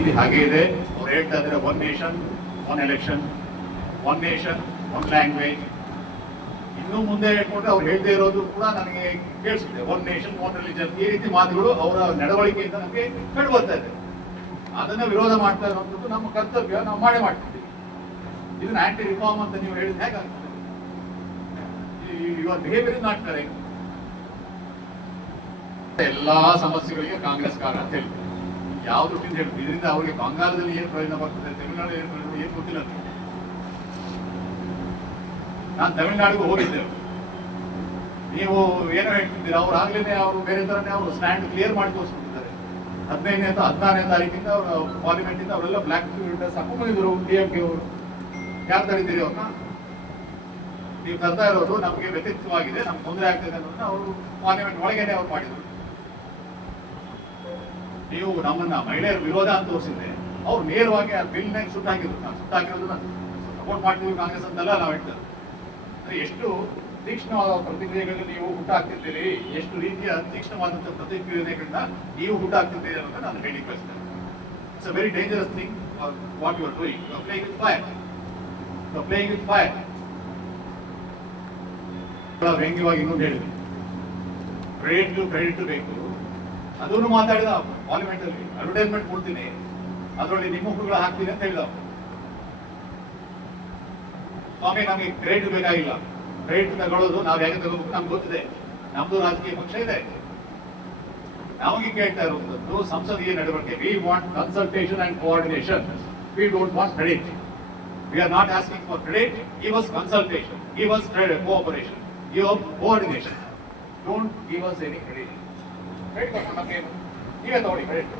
ರೀತಿ ಹಾಗೆ ಇದೆ. ಅವ್ರು ಹೇಳ್ತಾ ಇದ್ದಾರೆ one nation one election, one nation one language. ಇನ್ನು ಮುಂದೆ ಹೇಳ್ಕೊಂಡ್ರೆ ಅವ್ರು ಹೇಳ್ದೇ ಇರೋದು ಕೂಡ ನನಗೆ ಕೇಳಿಸುತ್ತೆ, ಒನ್ ನೇಷನ್ ಒನ್ ರಿಲಿಜನ್. ಈ ರೀತಿ ಮಾತುಗಳು ಅವರ ನಡವಳಿಕೆಯಿಂದ ನಮಗೆ ಕಂಡು ಬರ್ತಾ ಇದೆ. ಅದನ್ನ ವಿರೋಧ ಮಾಡ್ತಾ ಇರುವಂಥದ್ದು ನಮ್ಮ ಕರ್ತವ್ಯ, ನಾವು ಮಾಡೇ ಮಾಡ್ತಿದ್ದೀವಿ. ಇದನ್ನ ಆಂಟಿ ರಿಫಾರ್ಮ್ ಅಂತ ನೀವು ಹೇಳಿದ್ರೆ ಹೇಗಾಗ್ತದೆ? Your behaviour is not correct. ಎಲ್ಲಾ ಸಮಸ್ಯೆಗಳಿಗೆ ಕಾಂಗ್ರೆಸ್ ಕಾರಣ ಅಂತ ಹೇಳ್ತಾರೆ. ಯಾವ ದೃಷ್ಟಿಯಿಂದ ಹೇಳ್ತೀವಿ? ಇದರಿಂದ ಅವರಿಗೆ ಬಂಗಾಳದಲ್ಲಿ ಏನು ಪ್ರಯೋಜನ ಬರ್ತದೆ, ತಮಿಳುನಾಡು ಏನು ಪ್ರಯೋಜನ, ಏನು ಗೊತ್ತಿಲ್ಲ. ನಾನು ತಮಿಳುನಾಡಿಗೆ ಹೋಗಿದ್ದೆ. ನೀವು ಏನೋ ಹೇಳ್ತಿದ್ದೀರಾ, ಅವ್ರು ಆಗ್ಲೇನೆ ಅವರು ಬೇರೆ ತರನೇ ಅವರು ಸ್ಟ್ಯಾಂಡ್ ಕ್ಲಿಯರ್ ಮಾಡಿ ತೋರಿಸ್ಬಿಟ್ಟಿದ್ದಾರೆ. 15ನೇ ಅಥವಾ 16ನೇ ತಾರೀಕಿಂದ ಅವರು ಪಾರ್ಲಿಮೆಂಟ್ ಇಂದ ಅವರೆಲ್ಲ ಬ್ಲಾಕ್ ಡ್ರೆಸ್ ಹಾಕೊಂಡು ಬಂದಿದ್ರು. DMK ಅವರು ಯಾರು ತಡೀತೀರಿ ಅವ್ರನ್ನ? ನೀವು ತರ್ತಾ ಇರೋದು ನಮಗೆ ವ್ಯತಿರಿಕ್ತವಾಗಿದೆ, ನಮ್ಗೆ ತೊಂದರೆ ಆಗ್ತದೆ ಅನ್ನೋದನ್ನ ಅವರು ಪಾರ್ಲಿಮೆಂಟ್ ಒಳಗೇನೆ ಅವ್ರು ಮಾಡಿದ್ರು. ನೀವು ನಮ್ಮನ್ನ ಮಹಿಳೆಯರ ವಿರೋಧ ಅಂತ ತೋರಿಸಿದ್ರೆ ಅವ್ರು ನೇರವಾಗಿ ಆ ಬಿಲ್ನಾಗ ಸುಟ್ಟಾಕಿದ್ರು. ನಾವು ಸುಟ್ಟಾಕಿರೋದನ್ನ ಸಪೋರ್ಟ್ ಮಾಡ್ತೀವಿ ಕಾಂಗ್ರೆಸ್ ಅಂತೆಲ್ಲ ನಾವು ಹೇಳ್ತೇವೆ. ಅಂದ್ರೆ ಎಷ್ಟು ತೀಕ್ಷ್ಣವಾದ ಪ್ರತಿಕ್ರಿಯೆಗಳನ್ನ ನೀವು ಹುಟ್ಟಾಕ್ತಿದ್ದೀರಿ, ಎಷ್ಟು ರೀತಿಯ ತೀಕ್ಷ್ಣವಾದಂಥ ಪ್ರತಿಕ್ರಿಯೆಗಳನ್ನ ನೀವು ಹುಟ್ಟಾಕ್ತಿದ್ದೀರಿ ಅನ್ನೋದನ್ನ ನಾನು ಹೇಳಿ ಬಯಸ್ತೇನೆ. It's a very dangerous thing what you are doing. You are playing with fire. You are playing with fire. ವ್ಯಂಗ್ಯವಾಗಿ ಇನ್ನೊಂದು ಹೇಳಿದೆ, ಕ್ರೆಡಿಟ್ ಬೇಕು. ಅದನ್ನು ಮಾತಾಡಿದ ಪಾರ್ಲಿಮೆಂಟ್ ಅಲ್ಲಿ. ಅಡ್ವರ್ಟೈಸ್ಮೆಂಟ್ ಕೊಡ್ತೀನಿ, ಅದರಲ್ಲಿ ನಿಮ್ಮ ಹುಡುಗರು ಹಾಕ್ತೀನಿ ಅಂತ ಹೇಳಿದ. ಸ್ವಾಮಿ, ನಮಗೆ ಕ್ರೆಡಿಟ್ ಬೇಕಾಗಿಲ್ಲ. ಕ್ರೆಡಿಟ್ ತಗೊಳ್ಳೋದು ನಾವು ಹೇಗೆ ತಗೋಬೇಕು ನಮ್ಗೆ ಗೊತ್ತಿದೆ. ನಮ್ದು ರಾಜಕೀಯ ಪಕ್ಷ ಇದೆ. ನಮಗೆ ಕೇಳ್ತಾ ಇರುವಂತದ್ದು ಸಂಸದೀಯ ನಡವಳಿಕೆ. We want consultation and coordination. We don't want credit. We are not asking for credit. Give us consultation, give us cooperation, give us coordination. Don't give us any credit. Credit ನಮಗೆ ನೀವೇ ತಗೊಳ್ಳಿ ಕ್ರೆಡಿಟ್.